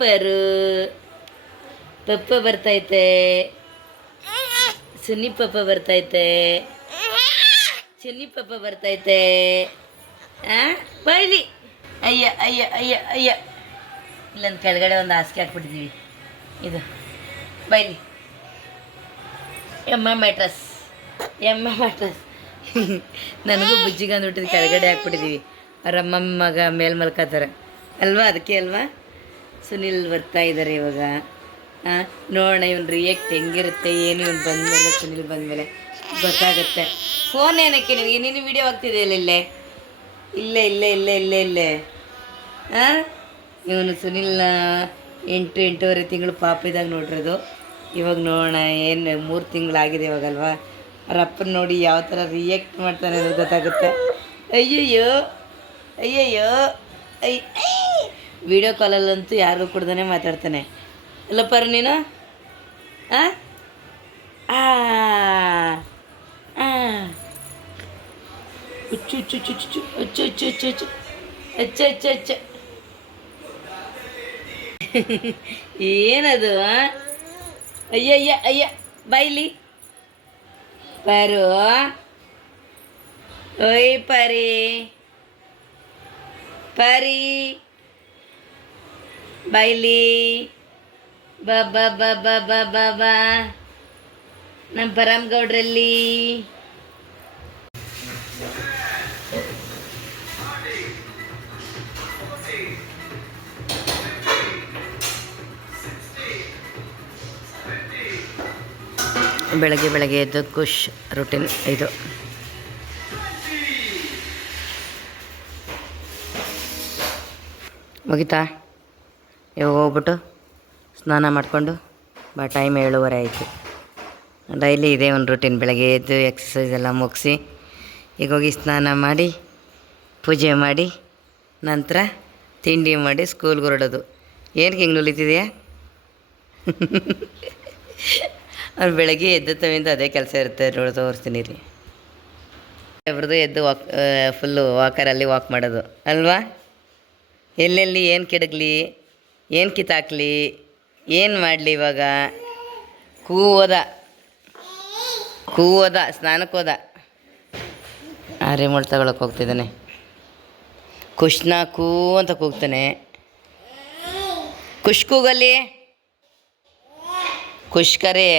ಪರು ಪಪ್ಪ ಬರ್ತೈತೆ, ಸುನಿ ಪಪ್ಪ ಬರ್ತೈತೆ, ಚುನ್ನಿ ಪಪ್ಪ ಬರ್ತೈತೆ. ಬೈಲಿ ಅಯ್ಯ ಅಯ್ಯ ಅಯ್ಯ ಅಯ್ಯ. ಇಲ್ಲೊಂದು ಕೆಳಗಡೆ ಒಂದು ಹಾಸಿಗೆ ಹಾಕ್ಬಿಟ್ಟಿದ್ದೀವಿ. ಇದು ಬೈಲಿ ಎಮ್ಮ ಮ್ಯಾಟ್ರಸ್, ಎಮ್ಮ ಮ್ಯಾಟ್ರಸ್. ನನಗೂ ಬುಜ್ಜಿಗೆ ಅಂದ್ಬಿಟ್ಟಿದ್ದು ಕೆಳಗಡೆ ಹಾಕ್ಬಿಟ್ಟಿದ್ದೀವಿ. ಅವರಮ್ಮ ಮಗ ಮೇಲ್ ಮಲ್ಕೋತಾರೆ ಅಲ್ವಾ, ಅದಕ್ಕೆ ಅಲ್ವಾ. ಸುನಿಲ್ ಬರ್ತಾ ಇದ್ದಾರೆ ಇವಾಗ. ನೋಡೋಣ ಇವನು ರಿಯಾಕ್ಟ್ ಹೆಂಗಿರುತ್ತೆ ಏನು. ಇವನು ಬಂದಮೇಲೆ, ಸುನಿಲ್ ಬಂದಮೇಲೆ ಗೊತ್ತಾಗುತ್ತೆ. ಫೋನ್ ಏನಕ್ಕೆ ನಿನಗೆ? ನೀನು ವೀಡಿಯೋ ಆಗ್ತಿದೆ ಇಲ್ಲೇ ಇಲ್ಲೇ ಇಲ್ಲೇ ಇಲ್ಲೇ ಇಲ್ಲೇ ಇಲ್ಲೇ ಇವನು ಸುನಿಲ್ನ 8-8.5 ತಿಂಗಳು ಪಾಪಿದಾಗ ನೋಡಿರೋದು. ಇವಾಗ ನೋಡೋಣ ಏನು 3 ತಿಂಗಳಾಗಿದೆ ಇವಾಗಲ್ವಾ. ಅವ್ರ ಅಪ್ಪನ ನೋಡಿ ಯಾವ ಥರ ರಿಯಾಕ್ಟ್ ಮಾಡ್ತಾನೆ ಅನ್ನೋದು ಗೊತ್ತಾಗುತ್ತೆ. ಅಯ್ಯಯ್ಯೋ ಅಯ್ಯಯ್ಯೋ ವಿಡಿಯೋ ಕಾಲಲ್ಲಂತೂ ಯಾರಿಗೂ ಕೊಡ್ದೇ ಮಾತಾಡ್ತಾನೆ. ಅಲ್ಲಪ್ಪಾರ ನೀನು ಹುಚ್ಚು ಹುಚ್ಚು ಹುಚ್ಚು ಹುಚ್ಚು ಹುಚ್ಚು ಹುಚ್ಚು ಹುಚ್ಚು ಹುಚ್ಚು ಅಚ್ಚ ಅಚ್ಚ ಅಚ್ಚ. ಏನದು? ಅಯ್ಯಯ್ಯ ಅಯ್ಯ ಬೈಲಿ ಪರು. ಓಯ್ ಪರಿ ಪರಿ ಬೈಲಿ ಬಾಬಾ ಬಾಬಾ ಬಾಬಾ ಬಾ. ನಮ್ಮ ಪರಮ್ಗೌಡ್ರಲ್ಲಿ ಬೆಳಗ್ಗೆ ಬೆಳಗ್ಗೆ ಎದ್ದು ಖುಷ್ ರೂಟೀನ್ ಇದು. ಮುಗಿತಾ? ಇವಾಗ ಹೋಗ್ಬಿಟ್ಟು ಸ್ನಾನ ಮಾಡಿಕೊಂಡು ಬಾ. ಟೈಮ್ 7:30 ಆಯಿತು. ಡೈಲಿ ಇದೇ ಒಂದು ರೂಟೀನ್. ಬೆಳಗ್ಗೆ ಎದ್ದು ಎಕ್ಸಸೈಸ್ ಎಲ್ಲ ಮುಗಿಸಿ ಈಗ ಹೋಗಿ ಸ್ನಾನ ಮಾಡಿ ಪೂಜೆ ಮಾಡಿ ನಂತರ ತಿಂಡಿ ಮಾಡಿ ಸ್ಕೂಲ್ಗೆ ಹೊರಡೋದು. ಏನಕ್ಕೆ ಹಿಂಗೆ ನುಲಿತಿದೆಯಾ? ಅವ್ರು ಬೆಳಗ್ಗೆ ಎದ್ದು ತವಿಂದ ಅದೇ ಕೆಲಸ ಇರುತ್ತೆ. ನೋಡಿ ತೋರಿಸ್ತೀನಿ ರೀ. ಅವ್ರದ್ದು ಎದ್ದು ಫುಲ್ಲು ವಾಕರಲ್ಲಿ ವಾಕ್ ಮಾಡೋದು ಅಲ್ವಾ. ಎಲ್ಲೆಲ್ಲಿ ಏನು ಕೆಡಗಲಿ, ಏನು ಕಿತ್ತಾಕಲಿ, ಏನು ಮಾಡಲಿ. ಇವಾಗ ಕೂವೋದ ಸ್ನಾನಕ್ಕೆ ಹೋದ. ರಿಮೋಟ್ ತಗೊಳಕ್ಕೆ ಹೋಗ್ತಿದ್ದಾನೆ. ಖುಷ್ನ ಕೂ ಅಂತ ಕೂಗ್ತಾನೆ. ಖುಷ್ ಕೂಗಲ್ಲಿ, ಖುಷ್ ಕರೆ.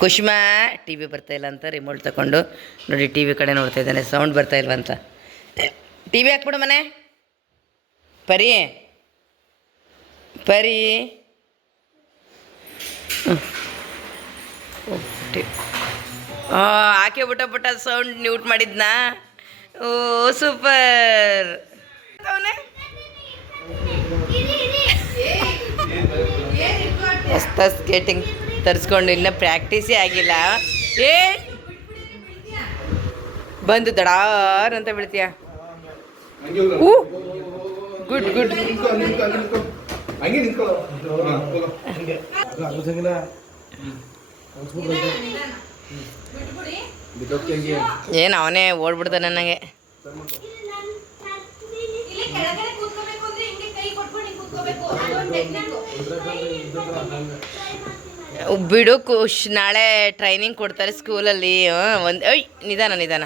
ಖುಷ್ಮಾ ಟಿ ವಿ ಬರ್ತಾಯಿಲ್ಲ ಅಂತ ರಿಮೋಟ್ ತಗೊಂಡು ನೋಡಿ ಟಿ ವಿ ಕಡೆ ನೋಡ್ತಾ ಇದ್ದಾನೆ. ಸೌಂಡ್ ಬರ್ತಾಯಿಲ್ವಂತ. ಟಿ ವಿ ಹಾಕ್ಬಿಡು ಮನೆ. ಪರಿ ಪರಿ ಹಾಕಿ ಬಿಟ್ಟ ಸೌಂಡ್ ಮ್ಯೂಟ್ ಮಾಡಿದ್ನಾ? ಓ ಸೂಪರ್. ಅವನೇ ಹೊಸ್ತ ಸ್ಕೇಟಿಂಗ್ ತರಿಸ್ಕೊಂಡು ಇನ್ನೂ ಪ್ರಾಕ್ಟೀಸೇ ಆಗಿಲ್ಲ. ಬಂದು ದಡಾರ್ ಅಂತ ಬೀಳ್ತೀಯ. Good good. ಏನು ಅವನೇ ಓಡ್ಬಿಡ್ತಾನೆ ನನಗೆ. ಬಿಡು ಖುಷ್, ನಾಳೆ ಟ್ರೈನಿಂಗ್ ಕೊಡ್ತಾರೆ ಸ್ಕೂಲಲ್ಲಿ. ಒಂದು ನಿಧಾನ.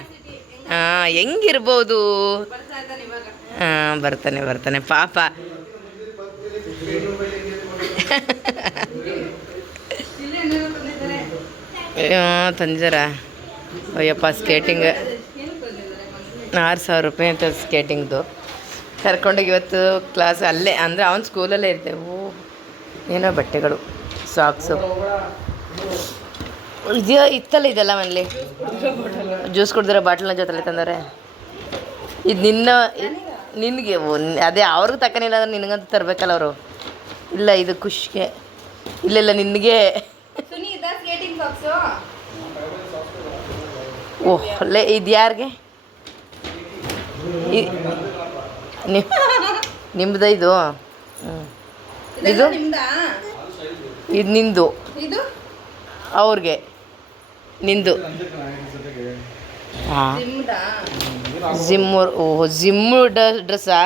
ಹೆಂಗಿರ್ಬೋದು? ಬರ್ತಾನೆ ಪಾಪ. ತಂದಿದಾರ. ಅಯ್ಯಪ್ಪ ಸ್ಕೇಟಿಂಗ್ 6,000 ರೂಪಾಯಿ ಅಂತ ಸ್ಕೇಟಿಂಗ್ದು. ಕರ್ಕೊಂಡೋಗಿ ಇವತ್ತು ಕ್ಲಾಸ್ ಅಲ್ಲೇ, ಅಂದರೆ ಅವ್ನ ಸ್ಕೂಲಲ್ಲೇ ಇರ್ತೇವೆ. ಏನೋ ಬಟ್ಟೆಗಳು, ಸಾಕ್ಸು ಇದೆಯೋ ಇತ್ತಲ್ಲ. ಇದೆಲ್ಲ ಮನೇಲಿ ಜ್ಯೂಸ್ ಕುಡ್ದಿರೋ ಬಾಟ್ಲನ್ನ ಜೊತೆಲೆ ತಂದರೆ. ಇದು ನಿನಗೆ ಅದೇ ಅವ್ರಿಗೆ ತಕ್ಕನಿಲ್ಲ ಅಂದ್ರೆ ನಿನಗಂತೂ ತರಬೇಕಲ್ಲ ಅವರು. ಇಲ್ಲ ಇದು ಖುಷ್ಗೆ. ಇಲ್ಲ ನಿನಗೆ. ಓಹ್ ಅಲ್ಲೇ ಇದು ಯಾರಿಗೆ? ನಿಮ್ಮದ ಇದು? ಇದು ನಿಂದು, ಅವ್ರಿಗೆ ನಿಂದು. ಹಾಂ ಜಿಮ್ಮು. ಓಹ್ ಜಿಮ್ಮು ಡ್ರೆಸ್ಸಾ?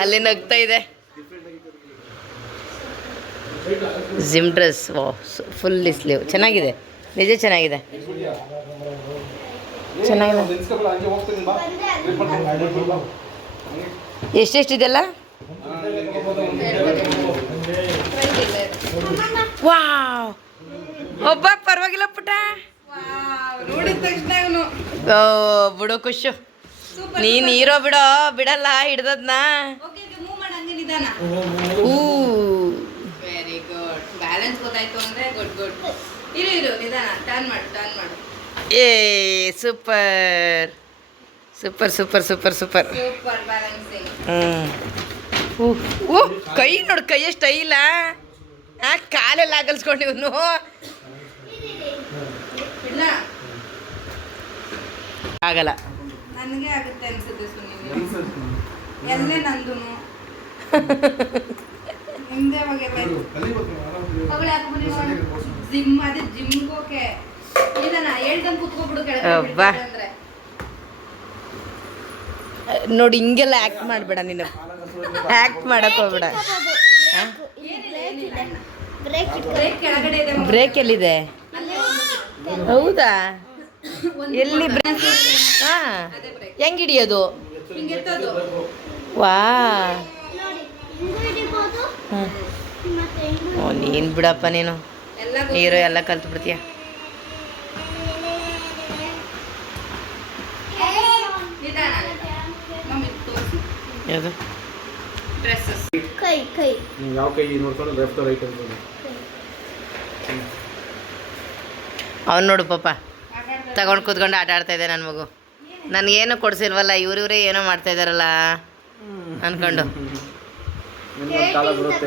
ಅಲ್ಲಿ ನಗ್ತಾ ಇದೆ. ಜಿಮ್ ಡ್ರೆಸ್ ವಾ ಫುಲ್ ಸ್ಲೀವ್ ಚೆನ್ನಾಗಿದೆ, ನಿಜ ಚೆನ್ನಾಗಿದೆ. ಎಷ್ಟೆಷ್ಟಿದೆಲ್ಲ? ವಾವ್ ಒಬ್ಬ ಪರವಾಗಿಲ್ಲ ಪುಟ. ಓ ಬಿಡು ಖುಷು, ನೀನು ಹೀರೋ ಬಿಡೋ, ಬಿಡಲ್ಲ ಹಿಡ್ದದ್ನ. Very good. ಬ್ಯಾಲೆನ್ಸ್ ಗೊತ್ತಾಯ್ತು ಅಂದ್ರೆ ಗುಡ್ ಗುಡ್. ಇರು ನಿಧಾನ, ಟರ್ನ್ ಮಾಡು. ಏ super super super super super. Super balancing. ಓ ಕೈ ನೋಡು, ಕೈಯ ಸ್ಟೈಲ. ಕಾಲೆಲ್ಲ ಆಗಲ್ಸ್ಕೊಂಡು ಇವನು. ಇಲ್ಲ ಆಗಲ್ಲ, ನನಗೆ ಆಗುತ್ತೆ ಅನ್ಸುತ್ತೆ ಸುನಿಲ್. ಎಲ್ಲೇ ನಂದುನು ನಿಮ್ದೇ ಜಿಮ್, ಅದೇ ಜಿಮ್ಗೆ ಹೋಕೆ ನಿಧಾನ ಹೇಳ್ದಂಗೆ ಕುತ್ಕೊಬಿಡು ಅಬ್ಬಾ. ಕೆಳಗೆ ಅಂದ್ರೆ. ನೋಡಿ ಹಿಂಗೆಲ್ಲ ಆ್ಯಕ್ಟ್ ಮಾಡಬೇಡ, ನೀನು ಆ್ಯಕ್ಟ್ ಮಾಡಕ್ಕೆ ಹೋಗ್ಬೇಡ. ಬ್ರೇಕ್ ಕೆಳಗಡೆ ಇದೆ. ಬ್ರೇಕ್ ಎಲ್ಲಿದೆ? ಹೌದಾ? ಎಲ್ಲಿ ಬ್ರೇಕ್? ಹಾಂ, ಹೆಂಗೆ ಹಿಡಿಯೋದು? ಹಿಂಗೆ ಎತ್ತೋದು. ವಾ ಓ ನೀನು ಬಿಡಪ್ಪ, ನೀನು ನೀರು ಎಲ್ಲ ಕಲ್ತು ಬಿಡ್ತೀಯ. ನಿಧಾನ ಮಮ್ಮಿ ತೋರಿಸಿ. ಯಾವುದು? ಡ್ರೆಸ್ಸಸ್. ಕೈ ನೀವು ಯಾವ ಕೈ ನೋಡ್ಕೊಂಡು ಲೆಫ್ಟ್ ರೈಟ್ ಅಂತ. ಅವ್ನು ನೋಡು ಪಾಪ ತಗೊಂಡು ಕೂತ್ಕೊಂಡು ಆಟ ಆಡ್ತಾ ಇದೆ ನನ್ನ ಮಗು. ನನಗೇನು ಕೊಡ್ಸಿಲ್ವಲ್ಲ, ಇವರೇ ಏನೋ ಮಾಡ್ತಾ ಇದ್ದಾರಲ್ಲ ಅನ್ಕೊಂಡು. ಕಾಲ ಬರುತ್ತೆ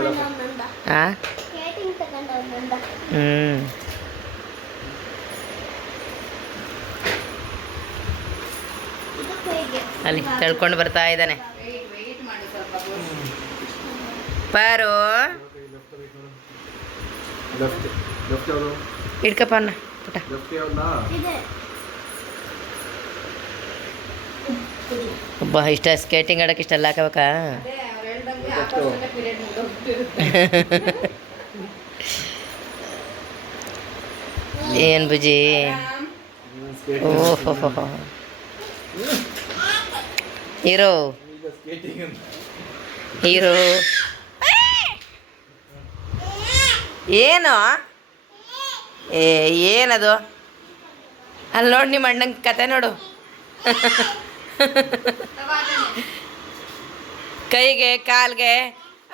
ಹಾಂ ಅಲ್ಲಿ ತಳ್ಕೊಂಡು ಬರ್ತಾ ಇದ್ದಾನೆ ವೆಯ್ಟ್ ಮಾಡಿ ಸ್ವಲ್ಪ. ಪಾರು. ಲೆಫ್ಟ್ ಲೆಫ್ಟ್ ಯಾವುದು? ಇಡ್ಕಪ್ಪ ಅನ್ನ ಪುಟ. ಲೆಫ್ಟ್ ಯಾವ್ದಾ? ಒಬ್ಬ ಇಷ್ಟ ಸ್ಕೇಟಿಂಗ್ ಆಡೋಕೆ ಇಷ್ಟೆಲ್ಲ ಹಾಕಬೇಕಾ? ಅದೇ ಅವ್ರು ಹೇಳ್ದಂಗೆ ಆಪೋಸಿಟ್ ಪೀರಿಯಡ್ ಮುಗಿದೋಗ್ತಿರುತ್ತೆ. ಏನು ಬುಜಿ? ಓಹೋ ಹೀರೋ ಹೀರೋ. ಏನು ಏನದು? ಅಲ್ಲಿ ನೋಡಿ ನಿಮ್ಮ ಅಣ್ಣನ ಕತೆ ನೋಡು. ಕೈಗೆ ಕಾಲ್ಗೆ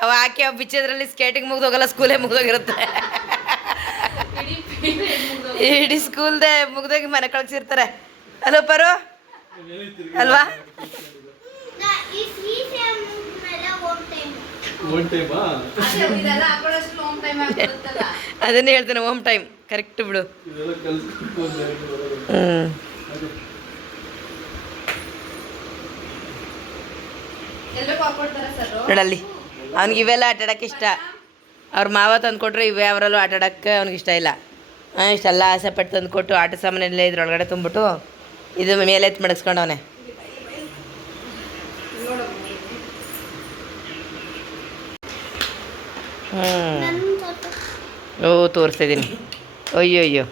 ಅವು ಹಾಕಿ ಅವು ಬಿಚ್ಚೋದ್ರಲ್ಲಿ ಸ್ಕೇಟಿಂಗ್ ಮುಗ್ದೋಗಲ್ಲ, ಸ್ಕೂಲೇ ಮುಗ್ದೋಗಿರುತ್ತೆ. ಇಡೀ ಸ್ಕೂಲ್ದೇ ಮುಗ್ದೋಗಿ ಮನೆ ಕಳ್ಸಿರ್ತಾರೆ. ಅಲೋ ಪರು ಅಲ್ವಾ? ಅದನ್ನೇ ಹೇಳ್ತೇನೆ, ಹೋಮ್ ಟೈಮ್ ಕರೆಕ್ಟ್ ಬಿಡು. ನೋಡಲ್ಲಿ ಅವ್ನಿಗೆ ಇವೆಲ್ಲ ಆಟ ಆಡೋಕ್ಕೆ ಇಷ್ಟ. ಅವ್ರ ಮಾವ ತಂದು ಕೊಟ್ಟರು ಇವೆ ಅವರಲ್ಲೂ ಆಟ ಆಡೋಕ್ಕೆ ಅವ್ನಿಗೆ ಇಷ್ಟ ಇಲ್ಲ. ಇಷ್ಟೆಲ್ಲ ಆಸೆ ಪಟ್ಟು ತಂದು ಕೊಟ್ಟು ಆಟ ಸಾಮಾನೆಲ್ಲ ಇದ್ರೊಳಗಡೆ ತುಂಬಿಟ್ಟು ಇದು ಮೇಲೆ ಎತ್ತು ಮಡಗಿಸ್ಕೊಂಡವನೆ. ಓ ತೋರಿಸ್ತಿದ್ದೀನಿ. ಅಯ್ಯೋ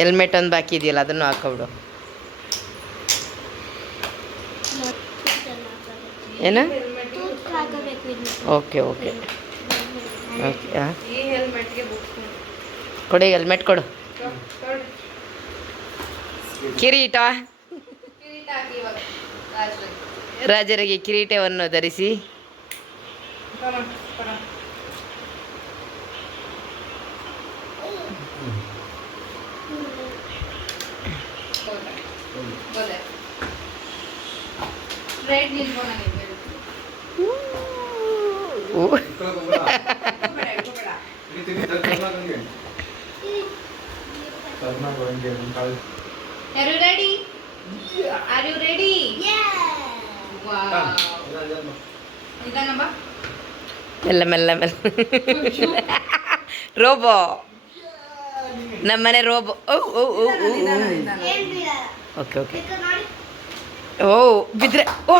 ಹೆಲ್ಮೆಟ್ ಒಂದು ಬಾಕಿ ಇದೆಯಲ್ಲ, ಅದನ್ನು ಹಾಕೊಬಿಡು. ಏನು? Okay okay okay. ಹಾಂ ಕೊಡಿ, ಹೆಲ್ಮೆಟ್ ಕೊಡು. ಕಿರೀಟ, ರಾಜರಿಗೆ ಕಿರೀಟವನ್ನು ಧರಿಸಿ. Are you ready? Are you ready? Yeah. Wow. ನಿಧಾನ ಬಾ. ಮೆಲ್ಲ ಮೆಲ್ಲ ಮೆಲ್ಲ. ರೋಬೋ, ನಮ್ಮನೆ ರೋಬೋ. ಓ ಓ ಓ ಓಕೆ ಓಕೆ. ಓ ಬಿದ್ರೆ ಓ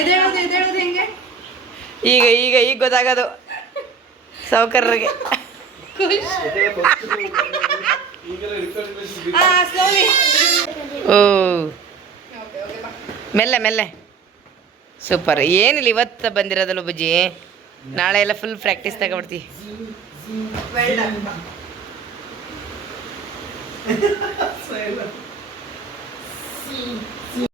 ಎದ್ದೇಳೋದು ಹೆಂಗೆ? ಈಗ ಈಗ ಈಗ ಗೊತ್ತಾಗೋದು ಸಾವುಕಾರರಿಗೆ. ಸ್ಲೋಲಿ. ಓ ಓಕೆ ಓಕೆ ಬಾ. ಮೆಲ್ಲೆ ಮೆಲ್ಲೆ. ಸೂಪರ್. ಏನಿಲ್ಲ ಇವತ್ತು ಬಂದಿರೋದಲ್ಲ ಬುಜ್ಜಿ, ನಾಳೆ ಎಲ್ಲ ಫುಲ್ ಪ್ರಾಕ್ಟೀಸ್ ತಗೊಬಿಡ್ತೀವಿ. Well done.